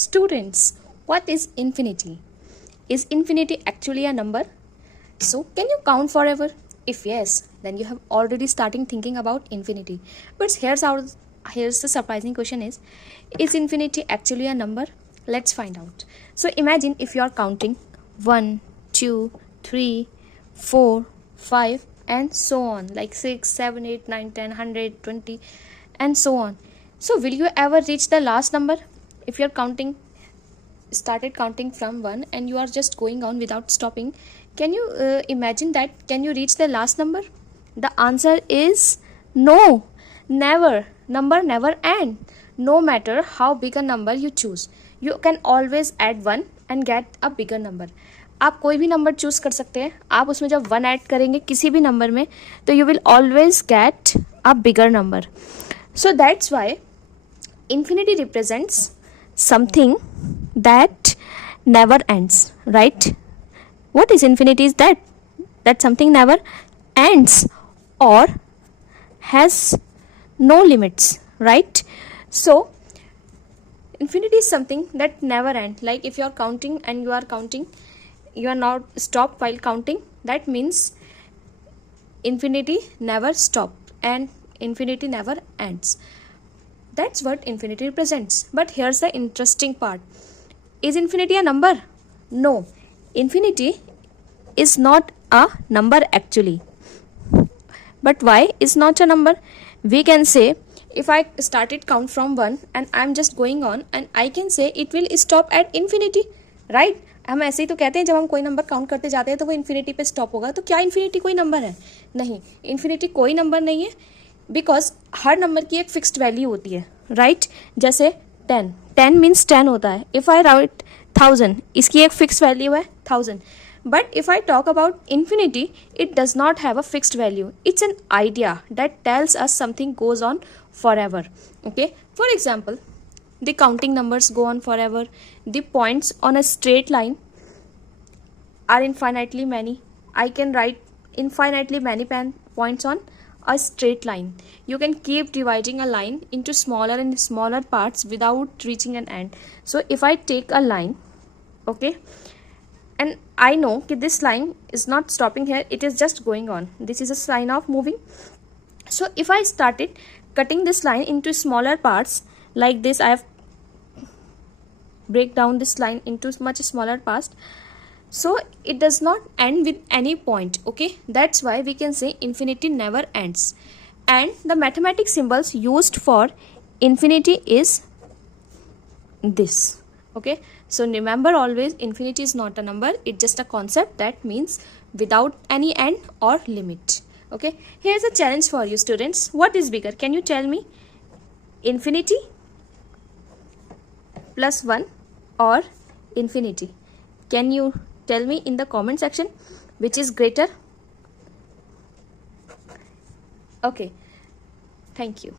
Students, what is infinity? Is infinity actually a number? So, can you count forever? If yes, then you have already starting thinking about infinity. But here's the surprising question is infinity actually a number? Let's find out. So, imagine if you are counting 1, 2, 3, 4, 5 and so on, like 6, 7, 8, 9, 10, 100, 20 and so on. So, will you ever reach the last number? If you are started counting from 1 and you are just going on without stopping, can you imagine that? Can you reach the last number? The answer is no, never. Number never end. No matter how big a number you choose, you can always add 1 and get a bigger number. आप कोई भी number choose कर सकते हैं. आप उसमें जब 1 add करेंगे किसी भी नंबर में, तो you will always get a bigger number. So that's why infinity represents something that never ends, right? What is infinity? Is that something never ends or has no limits, right? So infinity is something that never ends. Like if you are counting and you are counting, you are not stop while counting, that means infinity never stop and infinity never ends. That's what infinity represents. But here's the interesting part. Is infinity a number? No. Infinity is not a number actually. But why is not a number? We can say if I started count from 1 and I'm just going on and I can say it will stop at infinity, right? हम ऐसे ही तो कहते हैं जब हम कोई number count करते जाते हैं तो वो इन्फिनिटी पे स्टॉप होगा. तो क्या इन्फिनिटी कोई नंबर है? नहीं, इन्फिनिटी कोई नंबर नहीं है. बिकॉज हर नंबर की एक फिक्स्ड वैल्यू होती है, राइट? जैसे 10 मीन्स 10 होता है. इफ़ आई राइट 1000, इसकी एक फिक्स वैल्यू है 1000. But if I talk about infinity, it does not have a fixed value. It's an idea that tells us something goes on for ever. Okay, for example, the counting numbers go on forever. The points on a straight line are infinitely many. I can write infinitely many points on a straight line. You can keep dividing a line into smaller and smaller parts without reaching an end. So if I take a line, okay, and I know that this line is not stopping here, it is just going on. This is a sign of moving. So if I started cutting this line into smaller parts like this, I have break down this line into much smaller parts, so it does not end with any point. Okay, that's why we can say infinity never ends. And the mathematical symbols used for infinity is this. Okay, so remember always, infinity is not a number, it's just a concept that means without any end or limit. Okay, here's a challenge for you students. What is bigger? Can you tell me? Infinity plus 1 or infinity? Can you tell me in the comment section which is greater? Okay, thank you.